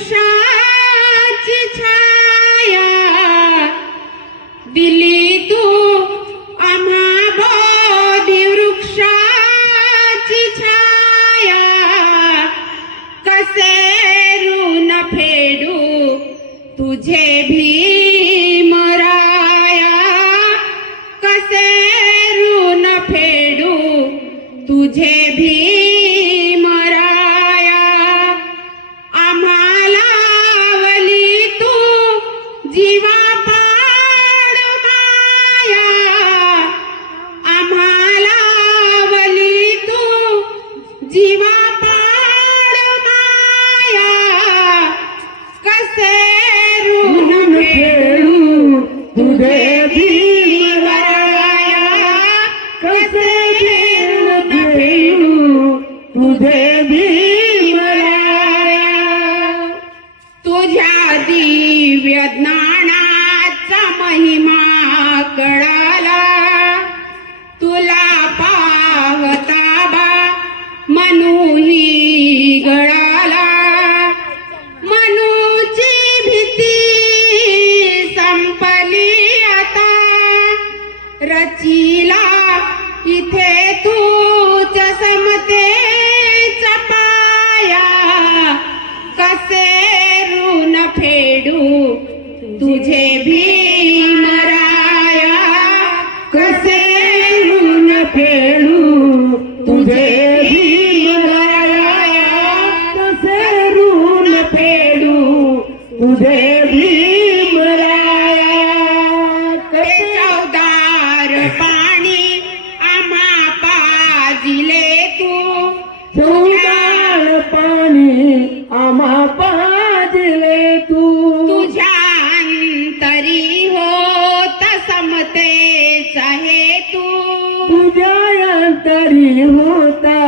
वृक्षाची छाया दिली तू आम्हा बोधी वृक्षाची छाया कसे ऋण फेडू तुझे भीमराया कसे ऋण फेडू तुझे भीमराया आम्हाला लावली तू जीवापाड माया आम्हाला लावली तू जीवापाड माया कसे ऋण फेडू तुझे भीमराया कसे ऋण फेडू तुझे भीमराया तुझ्या दिव्य ज्ञानाचा महिमा कळाला तुला पाहता बा मनूही गळाला मनूची भीती संपली आता रचिला इथे तूच समतेचा पाया कसे ऋण फेडू तुझे भीमराया कसे ऋण फेडू तुझे भीमराया कसे ऋण फेडू तुझे भीमराया ते चौदार पाणी आम्हा पाजिले तू चौदार पाणी आम्हा पाजले तू तुझ्या अंतरी होत समतेचा हेतू तुझ्या अंतरी होता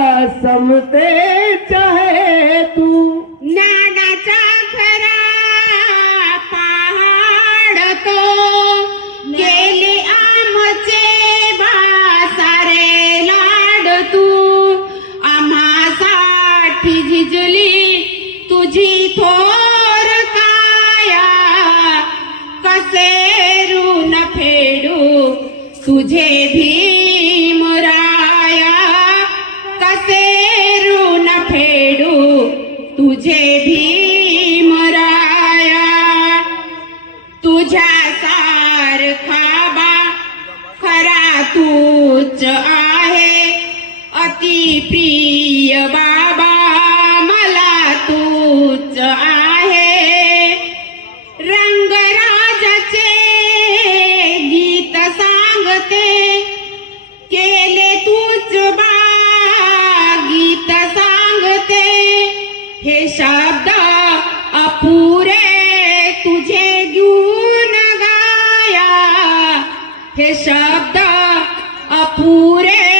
समतेचा हेतू ज्ञानाचा खरा पहाड तो गेले आमचे बासारे लाड तू आम्हासाठी झिजली तुझी थोर काया कसे ऋण फेडू तुझे भीमराया कसे ऋण फेडू तुझे भीमराया तुझ्या सारखा बा खरा तूच आहे अति प्रिय बाबा मला तूच आहे रंगराजाचे गीत सांगते केले तूच बा गीत सांगते हे शब्द अपुरे तुझे गुण गाया हे शब्द अपुरे